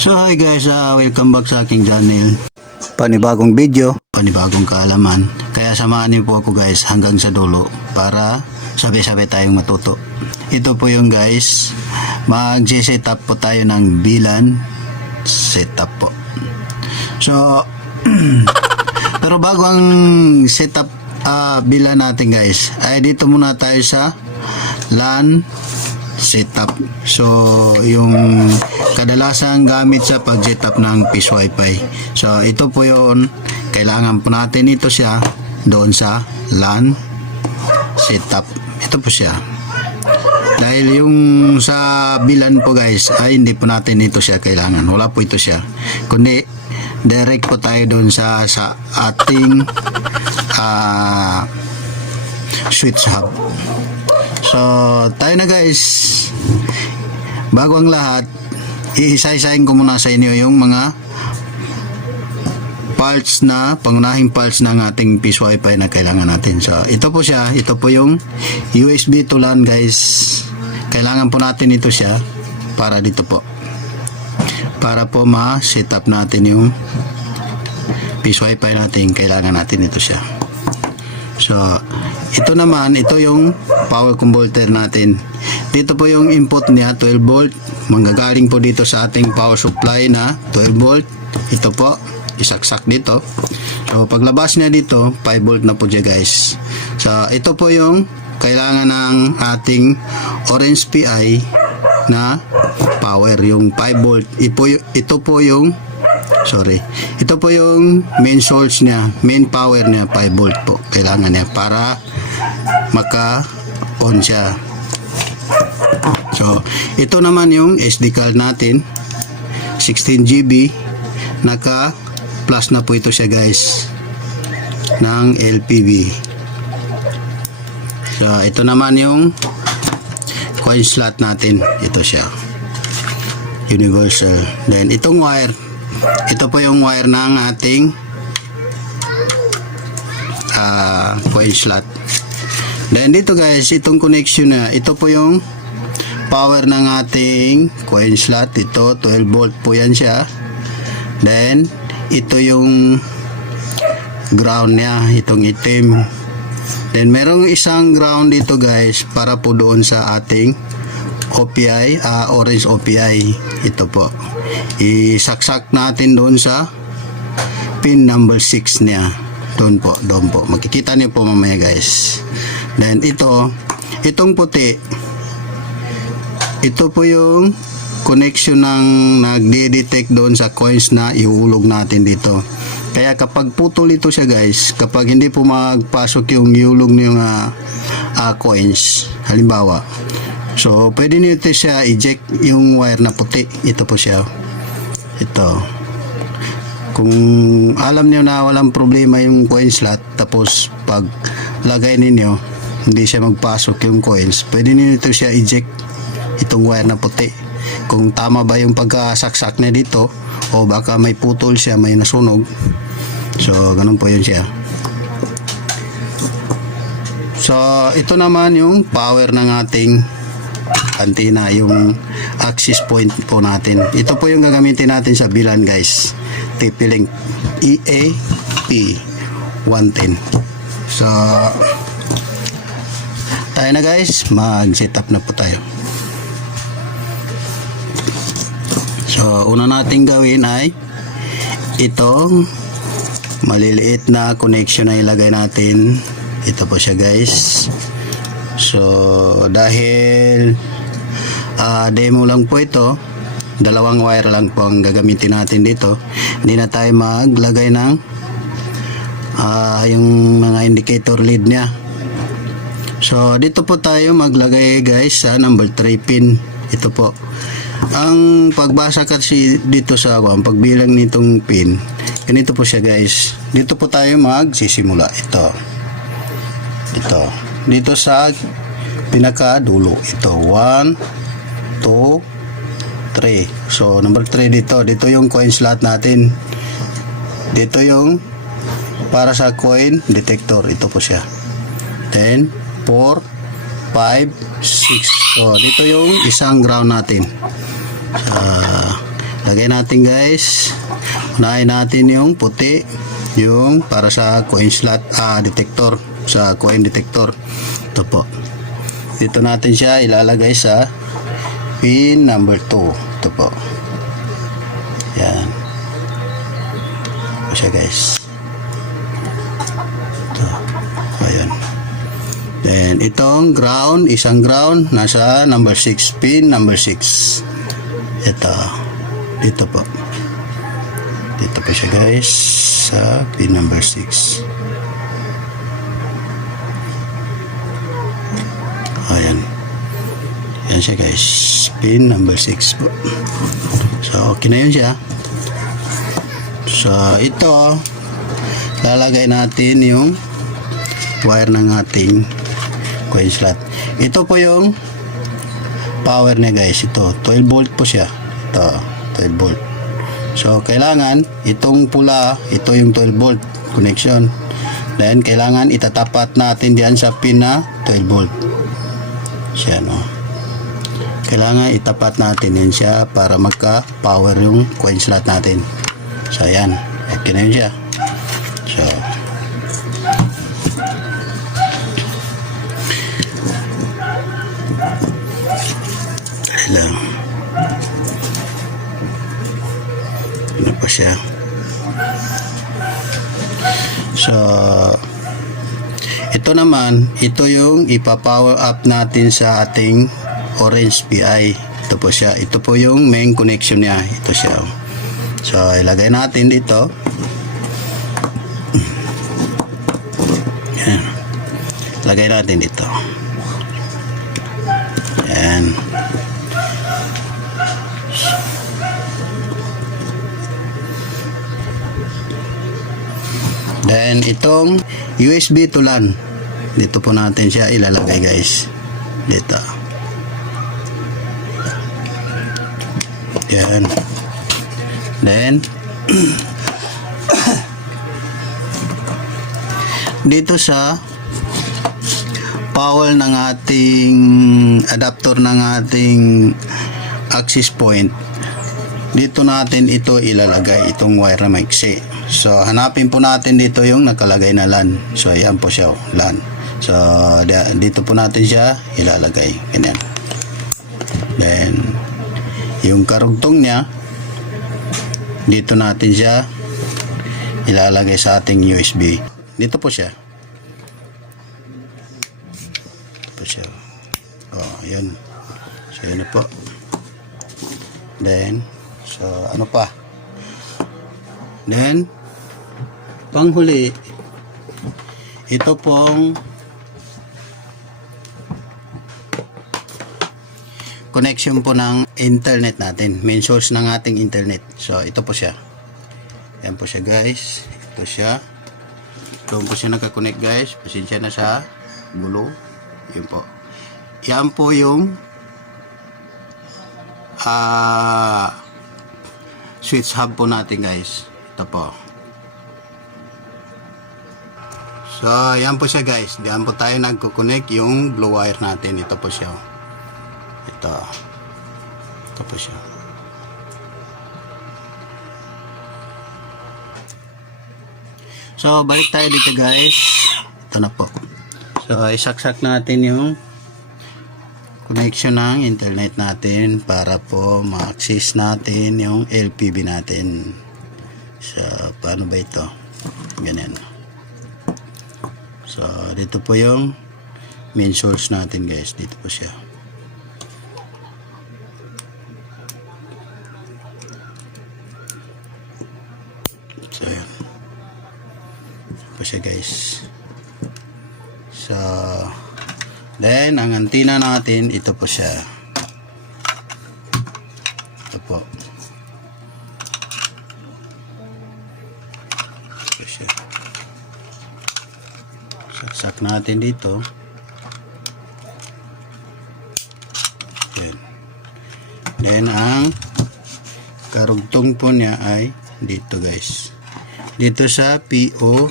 So hi guys, welcome back sa aking channel. Panibagong video, panibagong kaalaman. Kaya samahan niyo po ako guys hanggang sa dulo para sabay-sabay tayong matuto. Ito po yung guys, mag-set up po tayo ng VLAN setup po. So pero bago ang setup VLAN natin guys, ay dito muna tayo sa LAN setup. So yung kadalasang gamit sa pag-setup ng Peace Wi-Fi. So ito po yun, kailangan po natin ito siya doon sa LAN setup. Ito po siya. Dahil yung sa VLAN po guys ay hindi po natin ito siya kailangan. Wala po ito siya. Kundi direct po tayo doon sa ating switch hub. So tayo na guys. Bago ang lahat, iisa-isahin ko muna sa inyo yung mga parts na, pangunahing parts ng ating Peace Wi-Fi na kailangan natin. So ito po siya, ito po yung USB to LAN guys. Kailangan po natin ito siya para dito po, para po ma-set up natin yung Peace Wi-Fi natin. Kailangan natin ito siya. So ito naman, ito yung power converter natin. Dito po yung input niya, 12 volt. Manggagaling po dito sa ating power supply na 12 volt. Ito po, isaksak dito. So paglabas niya dito, 5 volt na po siya guys. So ito po yung kailangan ng ating Orange Pi na power, yung 5 volt. Ito po yung ito po yung main source niya, main power niya, 5 volt po. Kailangan niya para maka-on siya. So ito naman yung SD card natin, 16 GB. Naka plus na po ito siya guys ng LPB. So ito naman yung coin slot natin, ito siya, universal. Then itong wire, ito po yung wire ng ating coin slot. Then dito guys, itong connection na, ito po yung power ng ating coin slot. Ito 12 volt po yan siya. Then ito yung ground niya, itong itim. Then merong isang ground dito guys para po doon sa ating OPI, orange OPI. Ito po, isaksak natin doon sa pin number 6 niya. Doon po, makikita niyo po mamaya guys. Then itong puti, ito po yung connection ng nagde-detect doon sa coins na ihulog natin dito. Kaya kapag putol ito siya guys, kapag hindi po magpasok yung ihulog ng coins, halimbawa, so pwede nito siya eject yung wire na puti. Ito po siya, ito. Kung alam niyo na walang problema yung coin slot, tapos pag lagay ninyo hindi siya magpasok yung coins, pwede niyo ito siya eject, itong wire na puti, kung tama ba yung pagkasaksak niya dito o baka may putol siya, may nasunog. So ganun po yun siya. So ito naman yung power ng ating antenna, yung access point po natin. Ito po yung gagamitin natin sa VLAN guys, TP-Link EAP110. So tayo na guys, mag-setup na po tayo. So una nating gawin ay itong maliliit na connection na ilagay natin. Ito po siya guys. So dahil demo lang po ito, dalawang wire lang po ang gagamitin natin dito. Hindi na tayo maglagay ng yung mga indicator lead niya. So dito po tayo maglagay guys sa number 3 pin. Ito po ang pagbasa kasi dito sa ang pagbilang nitong pin. Ganito po siya guys. Dito po tayo magsisimula. Ito dito sa pinaka dulo. Ito 1, 2, 3. So number 3 dito yung coin slot natin. Dito yung para sa coin detector. Ito po siya. Then 4, 5, 6. So dito yung isang ground natin. Lagay natin guys. Unahin natin yung puti, yung para sa coin slot detector, sa coin detector. Ito po. Dito natin siya ilalagay sa pin number 2. Ito po. Yan. Ito siya guys. Ito. Ayan. Then itong ground, isang ground nasa number 6, pin number 6. Ito. Dito po. Dito po siya guys sa pin number 6. Ayan. Yan siya guys. Pin number 6 po. So okay na yun siya. So ito, lalagay natin yung wire ng ating coin slot. Ito po yung power niya guys. Ito 12 volt po siya. Ito 12 volt. So kailangan itong pula, ito yung 12 volt connection. Then kailangan itatapat natin diyan sa pin na 12 volt. Siya no. Kailangan itapat natin yan siya para magka power yung coin slot natin. So ayan, okay na yun siya. So lang. Ano pa siya? So ito naman, ito yung ipa-power up natin sa ating orange PI. Ito po siya. Ito po yung main connection niya. Ito siya. So ilagay natin dito. Yan. Lagay natin dito. Yan. Then itong USB to LAN, dito po natin siya ilalagay guys. Dito. Yan. Then dito sa power ng ating adapter ng ating access point, dito natin ito ilalagay, itong wire na maiksi. So hanapin po natin dito yung nakalagay na LAN. So ayan po siya, LAN. So dito po natin siya ilalagay, ganyan. Then yung karugtong niya, dito natin siya ilalagay sa ating USB. Dito po siya. Dito po siya. Oh, ayan. So yun na po. Then so ano pa? Then panghuli, ito pong connection po ng internet natin, main source ng ating internet. So ito po siya. Yan po siya guys. Ito siya. Doon po siya nakakonect guys. Pasensya na sa gulo. Yun po. Yan po yung switch hub po natin guys. Ito po. So yan po siya guys. Diyan po tayo nagko-connect yung blue wire natin. Ito po siya. Ito. Ito po siya. So balik tayo dito guys. Ito na po. So isaksak natin yung connection ng internet natin para po ma-access natin yung LPB natin. So paano ba ito? Ganyan. So dito po yung main source natin guys. Dito po siya. So yan. Dito po siya guys. So then ang antenna natin, ito po siya. Ito po. Ito po siya. Saksak natin dito. Yan. Then ang karugtong po niya ay dito guys. Dito sa POE.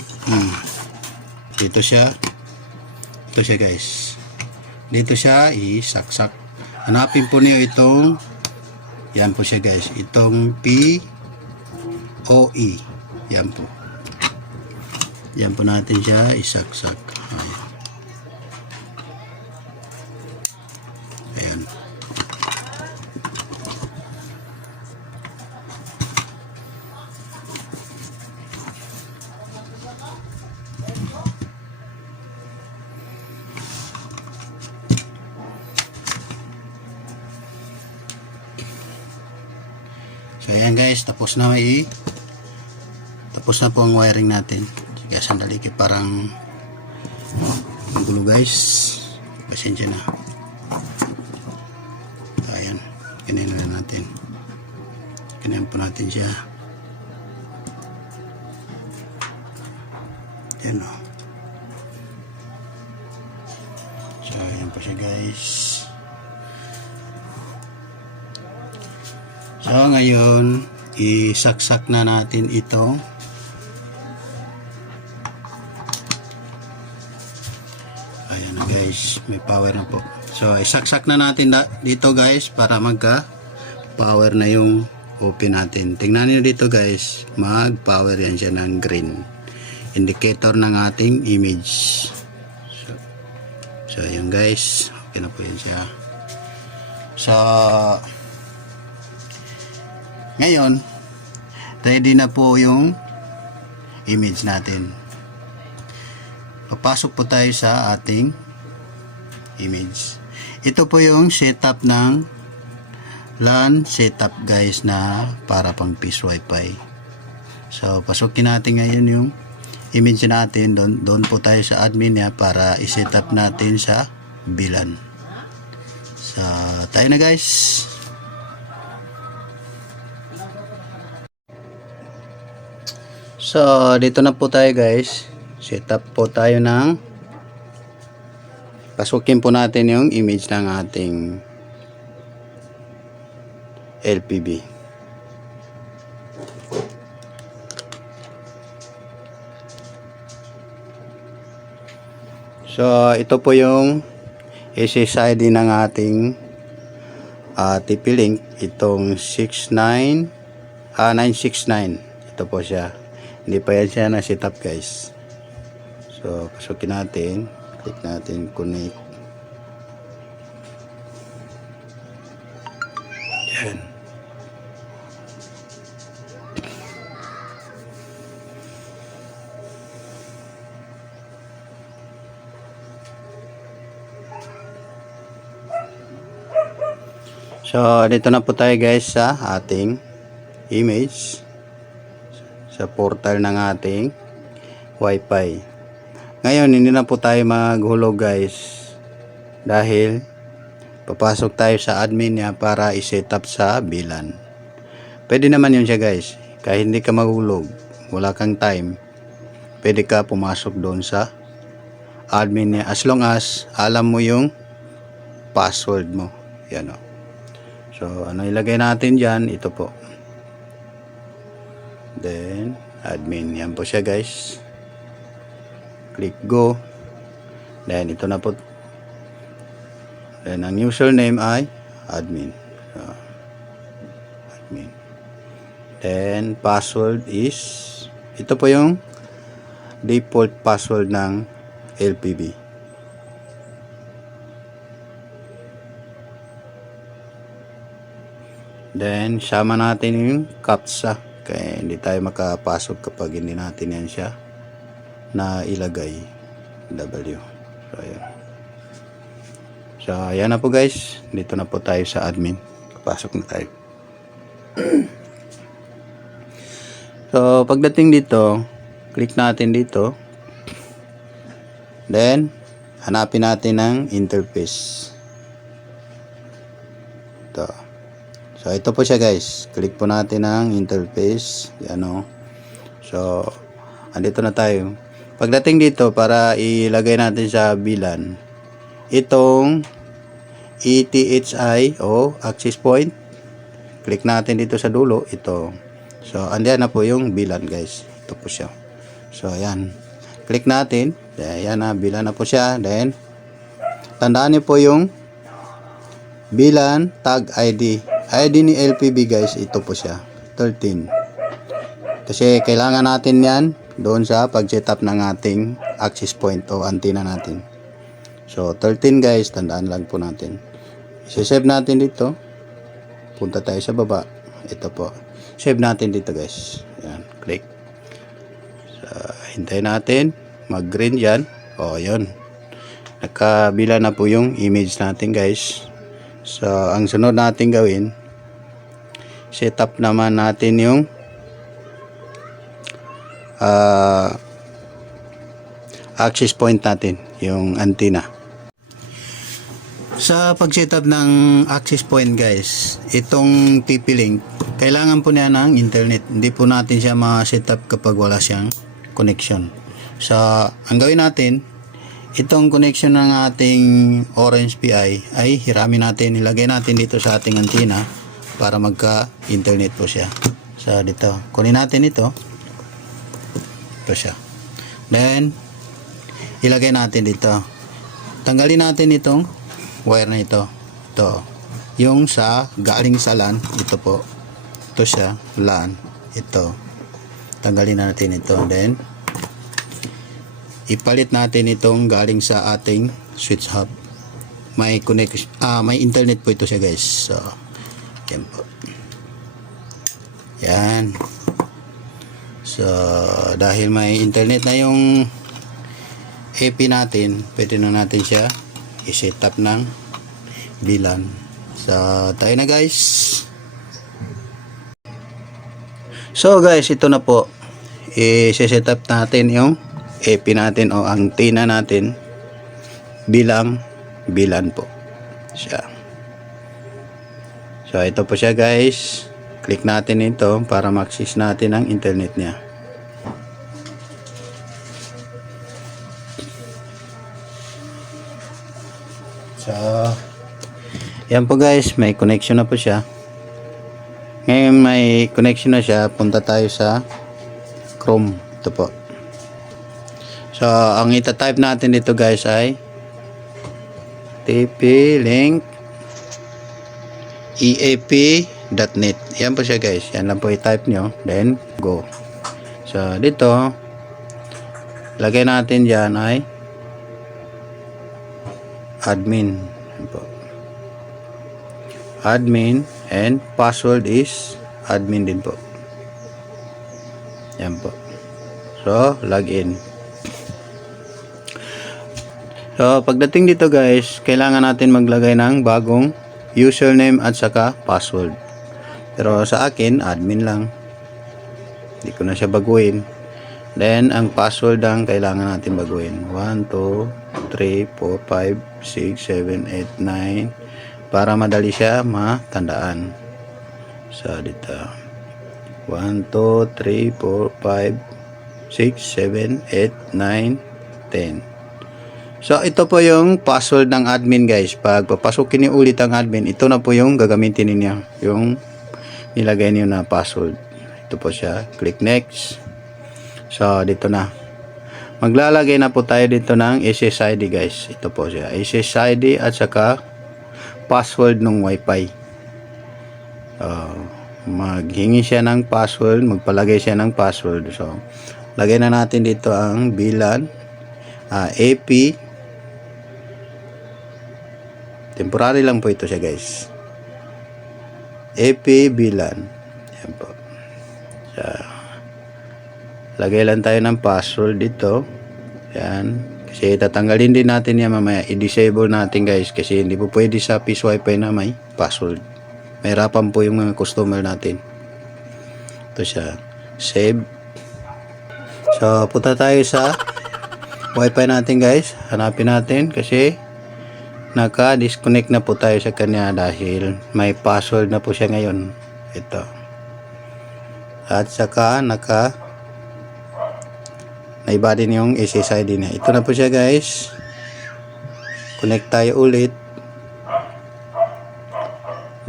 Dito siya. Ito siya guys. Dito siya isaksak. Hanapin po niyo itong Yan po siya guys. Itong POE. Yan po. Yan po natin siya isaksak. Ayan. Ayan. So ayan guys, tapos na po ang wiring natin. Kaya sandali kayo, parang magulo guys. Pasensya na. Ayan, ganyan na natin. Ganyan po natin siya. Ayan o. So ayan po siya guys. So ngayon, isaksak na natin ito. Ayan na guys, may power na po. So isaksak na natin dito guys para magka power na yung open natin. Tingnan niyo dito guys, mag power yan siya ng green. Indicator ng ating image. So ayan guys, okay na po yan siya. So ngayon, ready na po yung image natin. Papasok po tayo sa ating image. Ito po yung setup ng LAN setup guys na para pang Peace Wi-Fi. So, pasukin natin ngayon yung image natin. Doon po tayo sa admin niya para i-setup natin sa VLAN. So, tayo na guys. So, dito na po tayo guys. Set up po tayo ng pasukin po natin yung image ng ating LPB. So, ito po yung SSID ng ating TP-Link. Itong 969. Ito po siya. Hindi pa yan siya na setup guys. So pasukin natin, click natin connect. Yan. So dito na po tayo guys sa ating image, sa portal ng ating Wi-Fi. Ngayon hindi na po tayo maghulog guys dahil papasok tayo sa admin niya para i-setup sa VLAN. Pwede naman yun siya guys, kahit hindi ka maghulog, wala kang time, pwede ka pumasok doon sa admin niya as long as alam mo yung password mo. Yan o. So ano ilagay natin dyan, ito po. Then admin, yan po siya guys. Click go. Then ito na po. Then ang username ay admin. So, admin. Then password is, ito po yung default password ng LPB. Then sama natin yung CAPTCHA. Kaya hindi tayo makapasok kapag hindi natin yan siya na ilagay W. So ayan. So ayan na po guys. Dito na po tayo sa admin. Pasok na tayo. So pagdating dito, click natin dito. Then hanapin natin ang interface. Ito. So ito po siya guys. Click po natin ang interface. Yan o. So andito na tayo. Pagdating dito, para ilagay natin sa VLAN, itong ETHI o access point, click natin dito sa dulo, ito. So andiyan na po yung VLAN guys. Ito po siya. So ayan. Click natin. Ayan na, VLAN na po siya. Then tandaan niyo po yung VLAN tag ID. ID ni LPB guys, ito po siya, 13. Kasi kailangan natin yan doon sa pag-setup ng ating access point o antenna natin. So 13 guys, tandaan lang po natin. I-save natin dito. Punta tayo sa baba. Ito po. Save natin dito guys. Yan, click. So, hintayin natin. Mag-green yan. O, yun. Nakabila na po yung image natin guys. So, ang sunod natin gawin, setup naman natin yung access point natin, yung antenna. Sa pag-setup ng access point guys, itong TP-Link, kailangan po niya ng internet. Hindi po natin siya ma-setup kapag wala siyang connection. So, ang gawin natin, itong connection ng ating Orange Pi ay hiramin natin, ilagay natin dito sa ating antenna para magka-internet po siya. So, dito, kunin natin ito. Ito siya. Then, ilagay natin dito. Tanggalin natin itong wire na ito. Ito. Yung sa galing sa LAN. Ito po. Ito siya. LAN. Ito. Tanggalin natin ito. Then, ipalit natin itong galing sa ating switch hub. May connection. May internet po ito siya guys. So, yan po. Yan. So, dahil may internet na yung AP natin, pwede na natin siya i-set up ng VLAN. So, tayo na guys. So guys, ito na po. I-set up natin yung AP natin o antenna natin bilang VLAN po siya. So, ito po siya guys. Click natin ito para ma-access natin ang internet niya. So, yan po guys, may connection na po siya. Ngayon may connection na siya, punta tayo sa Chrome. Ito po. So, ang ita-type natin dito guys ay TP-Link eap.net. Yan po siya guys. Yan lang po i-type nyo. Then, go. So, dito, lagay natin dyan ay admin. Yan po. Admin and password is admin din po. Yan po. So, login. So, pagdating dito guys, kailangan natin maglagay ng bagong username at saka password. Pero sa akin, admin lang. Hindi ko na siya baguhin. Then, ang password ang kailangan natin baguhin. 1, 2, 3, 4, 5, 6, 7, 8, 9. Para madali siya matandaan. So, dito. 1, 2, 3, 4, 5, 6, 7, 8, 9, 10. So, ito po yung password ng admin guys. Pag papasukin niyo ulit ang admin, ito na po yung gagamitin niyo. Yung nilagay niyo na password. Ito po siya. Click next. So, dito na. Maglalagay na po tayo dito ng SSID guys. Ito po siya. SSID at saka password ng Wi-Fi. Maghingi siya ng password. Magpalagay siya ng password. So, lagay na natin dito ang VLAN. AP. Temporary lang po ito siya guys. AP VLAN. Yan po. So, lagay lang tayo ng password dito. Yan. Kasi tatanggalin din natin yan mamaya. I-disable natin guys. Kasi hindi po pwede sa Peace Wi-Fi na may password. Mahirapan po yung mga customer natin. Ito siya. Save. So, punta tayo sa Wi-Fi natin guys. Hanapin natin kasi naka-disconnect na po tayo sa kanya dahil may password na po siya ngayon. Ito. At saka naiba din yung SSID niya. Ito na po siya guys. Connect tayo ulit.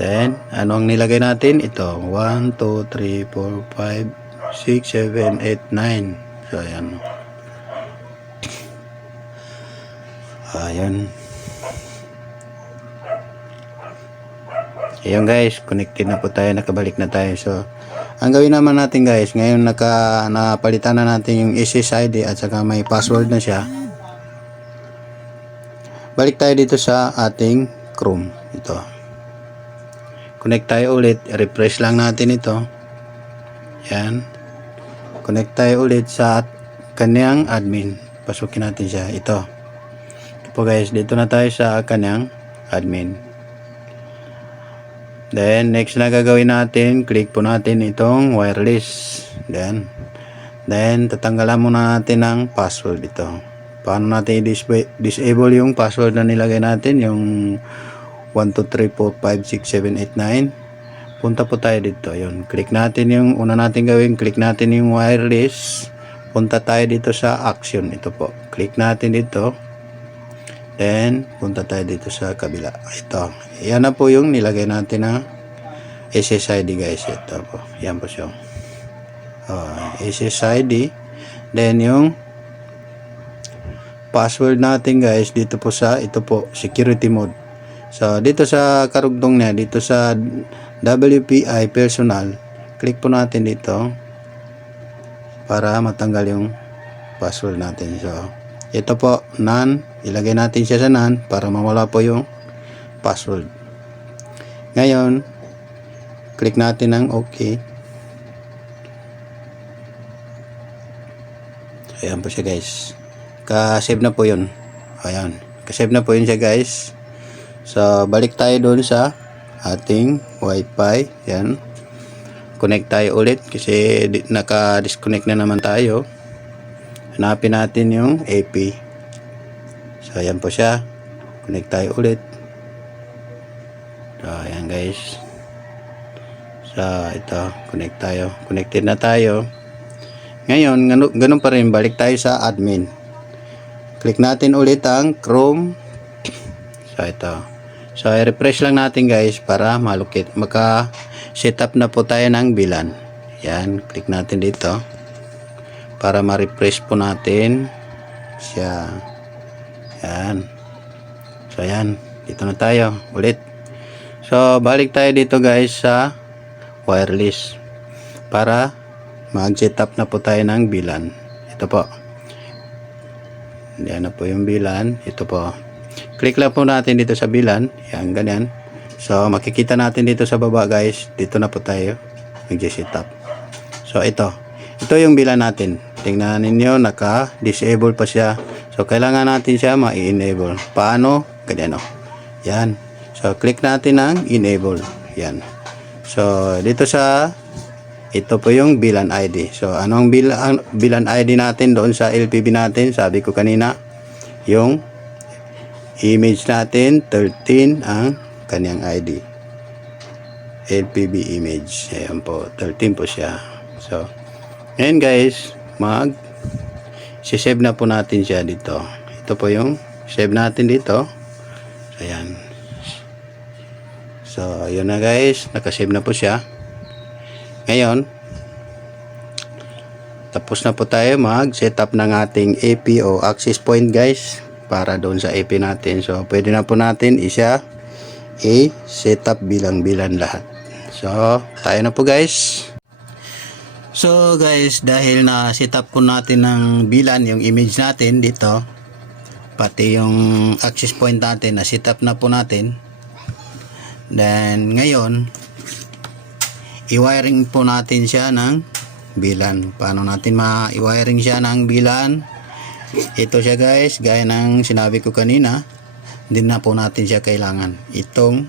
Then, ano ang nilagay natin? Ito. 1, 2, 3, 4, 5, 6, 7, 8, 9. So, ayan. Ayan. Ayun guys, connected na po tayo, nakabalik na tayo. So, ang gawin naman natin guys, ngayon napalitan na natin yung SSID at saka may password na siya. Balik tayo dito sa ating Chrome. Ito. Connect tayo ulit, refresh lang natin ito. Yan. Connect tayo ulit sa kanyang admin. Pasukin natin siya. Ito. Ito po guys, dito na tayo sa kanyang admin. Then, next na gagawin natin, click po natin itong wireless. Then, tatanggalan muna natin ang password ito. Paano natin i-disable yung password na nilagay natin, yung 123456789. Punta po tayo dito. Yun. Click natin yung, una natin gawin, click natin yung wireless. Punta tayo dito sa action. Ito po. Click natin dito. Then, punta tayo dito sa kabila. Ito. Yan na po yung nilagay natin na SSID guys. Ito po. Yan po siya. SSID. Then, yung password natin guys, dito po sa, ito po, security mode. So, dito sa karugtong niya, dito sa WPI personal, click po natin dito para matanggal yung password natin. So, ito po, none. Ilagay natin siya sa none para mawala po yung password. Ngayon, click natin ng OK. So, ayan po siya guys. Ka-save na po yun. Ayan. Ka-save na po yun siya guys. So, balik tayo doon sa ating Wi-Fi. Yan. Connect tayo ulit kasi naka-disconnect na naman tayo. Hanapin natin yung AP. So, ayan po siya. Connect tayo ulit. So, ayan guys. So, ito. Connect tayo. Connected na tayo. Ngayon, ganun pa rin. Balik tayo sa admin. Click natin ulit ang Chrome. So, ito. So, i-refresh lang natin guys para malukit. Maka-setup na po tayo ng bilan. Yan. Click natin dito. Para ma-refresh po natin siya. Yan. So, yan. Dito na tayo. Ulit. So, balik tayo dito guys sa wireless. Para mag-setup na po tayo ng bilan. Ito po. Yan na po yung bilan. Ito po. Click lang po natin dito sa bilan. Yan, ganyan. So, makikita natin dito sa baba guys. Dito na po tayo mag-setup. So, ito. Ito yung bilan natin. Tingnan ninyo, naka-disable pa siya. So, kailangan natin siya ma-enable. Paano? Ganyan o. Yan. So, click natin ang enable. Yan. So, dito sa ito po yung bilan ID. So, anong bilan ID natin doon sa LPB natin? Sabi ko kanina, yung image natin, 13 ang kanyang ID. LPB image. Ayan po, 13 po siya. So, ngayon guys, save na po natin siya dito. Ito po yung save natin dito. So, ayan. So, yun na guys. Nakasave na po siya. Ngayon, tapos na po tayo mag-setup ng ating AP o access point guys. Para doon sa AP natin. So, pwede na po natin i-setup bilang-bilan lahat. So, tayo na po guys. So guys, dahil na setup po natin ng bilan yung image natin dito, pati yung access point natin na setup na po natin. Then ngayon, i-wiring po natin siya ng bilan. Paano natin ma-wiring siya ng bilan? Ito siya guys, gaya ng sinabi ko kanina, hindi na po natin siya kailangan. Itong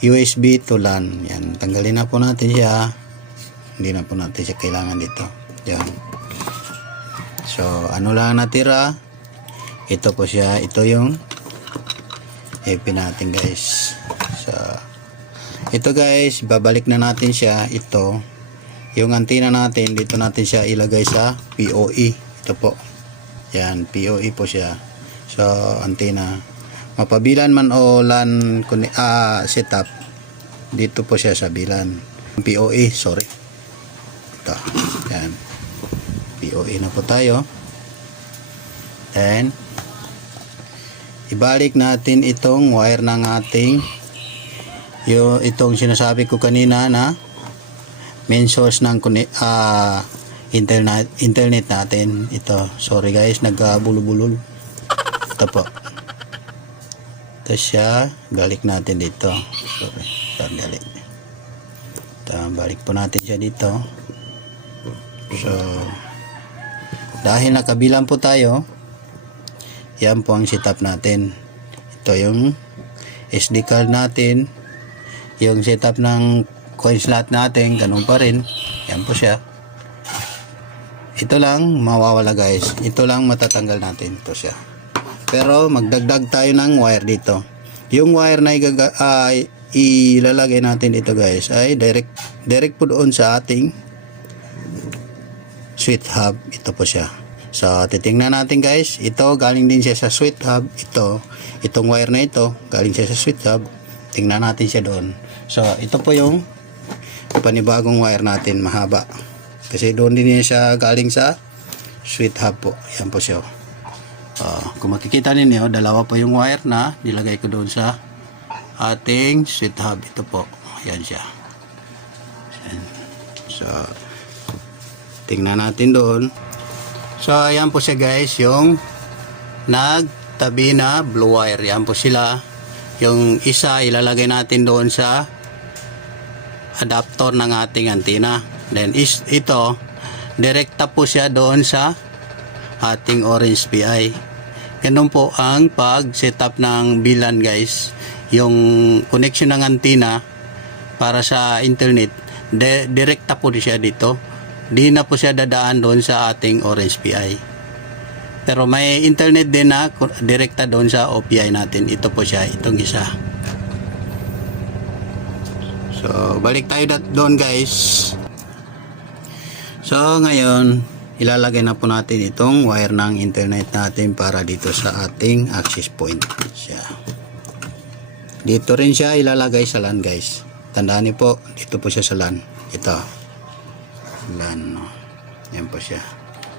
USB to LAN. Yan, tanggalin na po natin siya. Hindi na po natin siya kailangan dito. Yan. So, ano lang natira? Ito po siya. Ito yung AP natin guys. So, ito guys, babalik na natin siya. Ito, yung antenna natin, dito natin siya ilagay sa PoE. Ito po. Yan, PoE po siya. So, antenna. Mapabilan man o LAN setup, dito po siya sa bilan. PoE, sorry. Ito. Yan. PoE na po tayo. Then, ibalik natin itong wire ng ating Itong sinasabi ko kanina na main source ng internet natin. Ito, sorry guys, nagkabulol-bulol. Ito po. Ito siya, balik natin dito. Sorry, sandali. Ito, balik po natin siya dito. So, dahil nakabilang po tayo, yan po ang setup natin. Ito yung SD card natin, yung setup ng coin slot natin, ganun pa rin. Yan po siya. Ito lang mawawala guys, ito lang matatanggal natin. Ito siya. Pero magdagdag tayo ng wire dito. Yung wire na ilalagay natin dito guys ay direct po doon sa ating switch hub. Ito po siya. So titingnan natin guys, ito galing din siya sa switch hub. Itong wire na ito galing siya sa switch hub. Tingnan natin siya doon. So ito po yung panibagong wire natin, mahaba. Kasi doon din siya galing sa switch hub po. Yan po siya. Kung makikita ninyo, dalawa po yung wire na nilagay ko doon sa ating switch hub. Ito po. Yan siya. Yan. So, tingnan natin doon. So, ayan po siya guys. Yung nagtabi na blue wire. Yan po sila. Yung isa ilalagay natin doon sa adapter ng ating antenna. Then ito direkta po siya doon sa ating orange PI. Ganun po ang pag setup ng bilan guys. Yung connection ng antenna para sa internet, direkta po siya dito. Di na po siya dadaan doon sa ating orange PI. Pero may internet din na direkta doon sa OPI natin. Ito po siya, itong isa. So balik tayo doon guys. So ngayon, ilalagay na po natin itong wire ng internet natin para dito sa ating access point. Siya. Dito rin siya ilalagay sa LAN guys. Tandaan niyo po, dito po siya sa LAN. Ito. LAN. No? Yan po siya.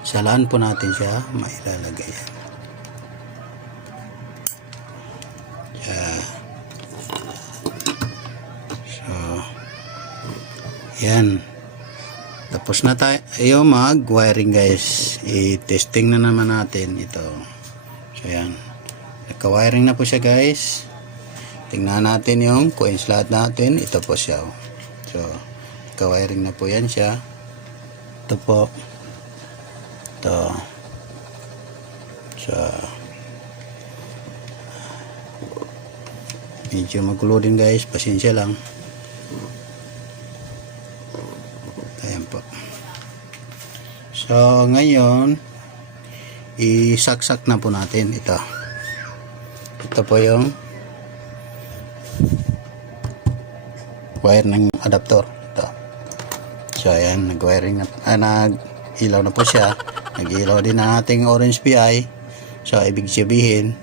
Sa LAN po natin siya mailalagay yan. Yeah. So, yan. Tapos na tayo mag-wiring guys. I-testing na naman natin ito. So yan. Nagka-wiring na po siya guys. Tingnan natin yung coin slot natin. Ito po siya. So, nagka-wiring na po yan siya. Ito po. Ito. So, medyo magulo din guys. Pasensya lang. So ngayon isaksak na po natin ito. Ito po yung wire ng adapter ito. So ayan, nag-wiring na, nag-ilaw na po siya. Nag-ilaw din ang ating orange PI. So ibig sabihin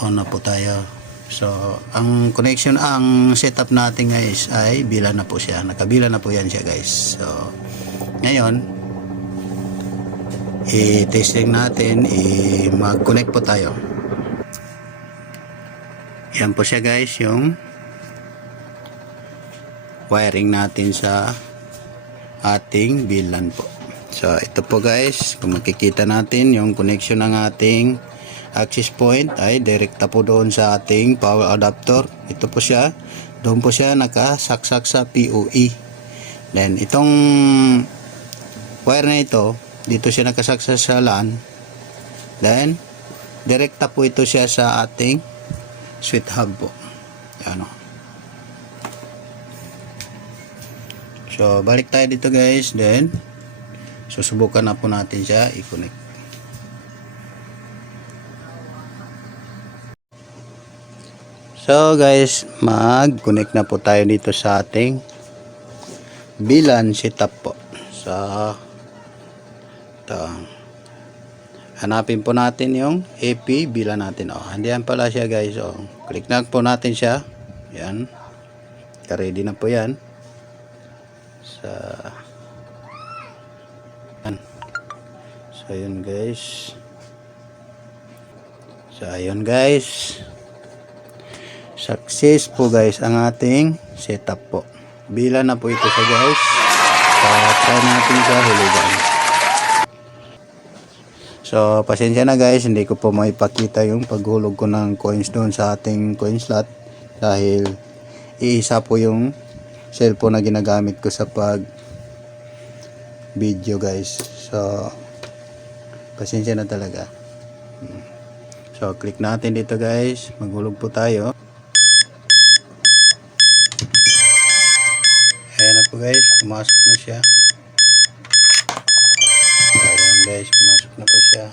on na po tayo. So, ang connection, ang setup natin guys ay bilan na po siya. Nakabila na po yan siya guys. So, ngayon, i-testing natin, mag-connect po tayo. Yan po siya guys, yung wiring natin sa ating bilan po. So, ito po guys, kung makikita natin yung connection ng ating access point ay direkta po doon sa ating power adapter. Ito po siya. Doon po siya nakasaksak sa POE. Then itong wire na ito, dito siya nakasaksak sa LAN. Then direkta po ito siya sa ating switch hub po. Yan o. So balik tayo dito guys. Then susubukan na po natin siya i-connect. So guys, mag-connect na po tayo dito sa ating bilan setup po. So ito. Hanapin po natin yung AP bilan natin. Andiyan pala siya guys. Click na po natin siya. Yan. Ready na po yan. So yun guys. So ayun guys. Success po guys ang ating setup po. Bila na po ito siya guys. Try natin sa hulugan. So pasensya na guys, hindi ko po maipakita yung paghulog ko ng coins doon sa ating coin slot dahil iisa po yung cellphone na ginagamit ko sa pag video guys. So pasensya na talaga. So click natin dito guys, maghulog po tayo. Ayan na po guys, pumasok na siya. So ayan guys, pumasok na po siya.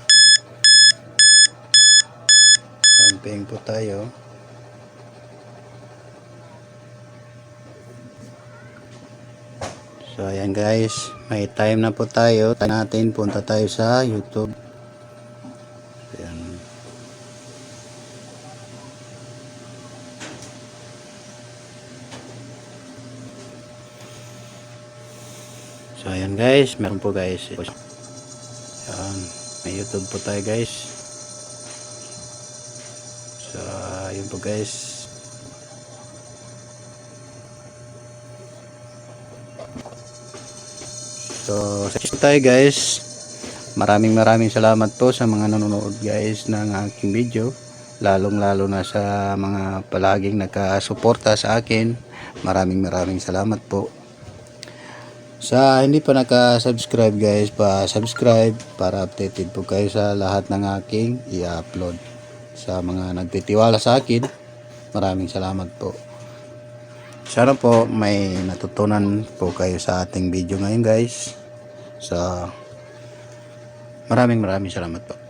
Camping po tayo. So ayan guys, may time na po tayo. Tayo natin, punta tayo sa YouTube. Ayan. So ayan guys, meron po guys. Ayan, may YouTube po tayo guys. So ayun po guys. So, sa tayo guys. Maraming salamat po sa mga nanonood guys ng aking video. Lalong-lalo na sa mga palaging nakasuporta sa akin. Maraming salamat po. Sa hindi pa naka-subscribe guys, pa-subscribe para updated po kayo sa lahat ng aking i-upload. Sa mga nagtitiwala sa akin, maraming salamat po. Sana po may natutunan po kayo sa ating video ngayon guys. So maraming salamat po.